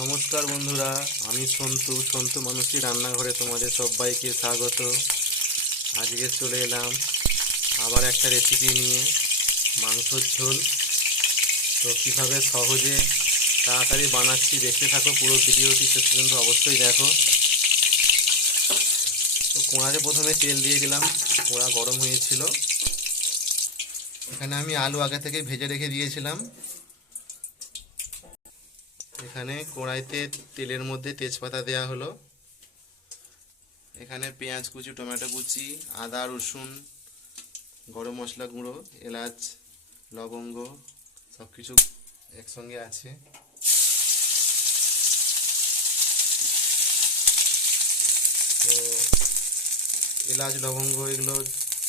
নমস্কার বন্ধুরা, আমি সন্তু মানুষই রান্নাঘরে তোমাদের সবাইকে স্বাগত। আজকে চলে এলাম আবার একটা রেসিপি নিয়ে, মাংসর ঝোল। তো কীভাবে সহজে তাড়াতাড়ি বানাচ্ছি দেখতে থাকো, পুরো ভিডিওটি শেষ পর্যন্ত অবশ্যই দেখো। তো কড়াতে প্রথমে তেল দিয়ে দিলাম, কড়া গরম হয়েছিল। এখানে আমি আলু আগে থেকে ভেজে রেখে দিয়েছিলাম। এখানে কড়াইতে তেলের মধ্যে তেজপাতা দেওয়া হলো। এখানে পেঁয়াজ কুচি, টমেটো কুচি, আদা রসুন, গরম মশলা গুঁড়ো, এলাচ, লবঙ্গ সব কিছু একসঙ্গে আছে। তো এলাচ লবঙ্গ এগুলো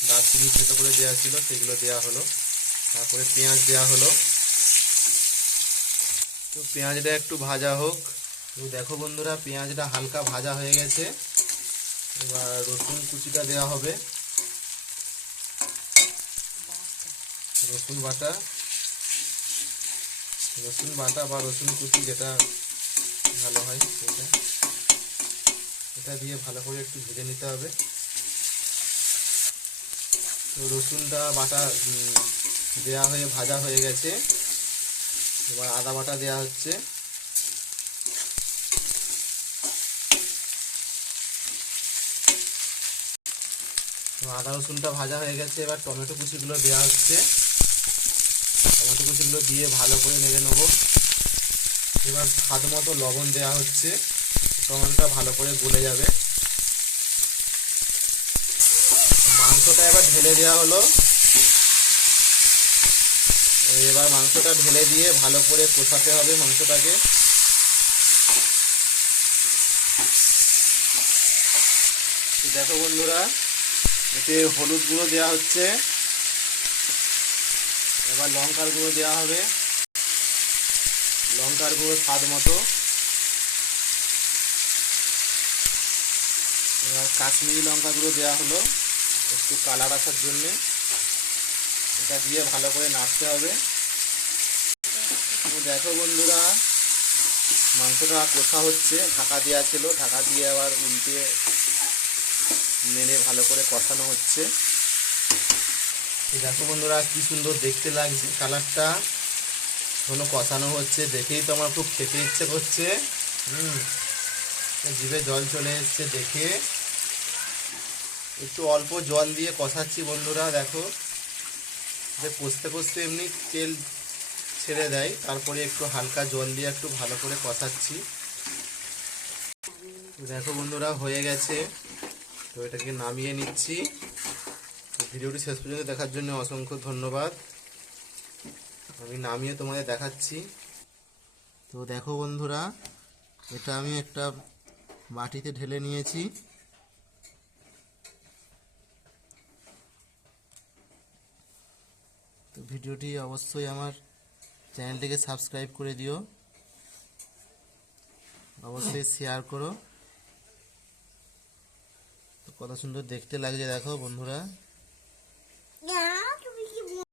দারচিনি থেতো করে দেওয়া ছিল, সেগুলো দেওয়া হলো। তারপরে পেঁয়াজ দেওয়া হলো। তো পেঁয়াজটা একটু ভাজা হোক। তো দেখো বন্ধুরা, পেঁয়াজটা হালকা ভাজা হয়ে গেছে। এবার রসুন কুচিটা দেওয়া হবে, রসুন বাটা বা রসুন কুচি যেটা ভালো হয় এটা দিয়ে ভালো করে একটু ভেজে নিতে হবে। তো রসুনটা বাটা দেওয়া হয়ে ভাজা হয়ে গেছে। এবার আদা বাটা দেওয়া হচ্ছে। আদা রসুনটা ভাজা হয়ে গেছে। এবার টমেটো কুচিগুলো দেওয়া হচ্ছে। টমেটো কুচিগুলো দিয়ে ভালো করে নেড়ে নেব। এবার স্বাদ মতো লবণ দেওয়া হচ্ছে, টমেটোটা ভালো করে গলে যাবে। মাংসটা এবার ঢেলে দেওয়া হলো। এবার মাংসটা ঢেলে দিয়ে ভালো করে কষাতে হবে মাংসটাকে। দেখো বন্ধুরা, এতে হলুদ গুঁড়ো দেওয়া হচ্ছে। এবার লঙ্কার গুঁড়ো দেওয়া হবে, লঙ্কার গুঁড়ো স্বাদ মতো। এবার কাশ্মীরি লঙ্কা গুঁড়ো দেওয়া হলো একটু কালার আসার জন্যে। এটা দিয়ে ভালো করে নাড়তে হবে। দেখো বন্ধুরা, মাংসটা কষা হচ্ছে, ঢাকা দেওয়া ছিল, ঢাকা দিয়ে আবার উল্টে নেড়ে ভালো করে কষানো হচ্ছে। দেখো বন্ধুরা, কি সুন্দর দেখতে লাগছে কালারটা। কোনো কষানো হচ্ছে, দেখেই তো আমার খুব খেতে ইচ্ছে করছে। জিভে জল চলে এসছে দেখে। একটু অল্প জল দিয়ে কষাচ্ছি বন্ধুরা। দেখো যে কষতে কষতে এমনি তেল ছেড়ে দেয়, তারপরে একটু হালকা জল দিয়ে একটু ভালো করে কষাচ্ছি। দেখো বন্ধুরা, হয়ে গেছে। তো এটাকে নামিয়ে নিচ্ছি। ভিডিওটি শেষ পর্যন্ত দেখার জন্য অসংখ্য ধন্যবাদ। আমি নামিয়ে তোমাদের দেখাচ্ছি। তো দেখো বন্ধুরা, এটা আমি একটা বাটিতে ঢেলে নিয়েছি। তো ভিডিওটি অবশ্যই আমার চ্যানেলটিকে সাবস্ক্রাইব করে দিও, অবশ্যই শেয়ার করো। তো কত সুন্দর দেখতে লাগছে দেখো বন্ধুরা।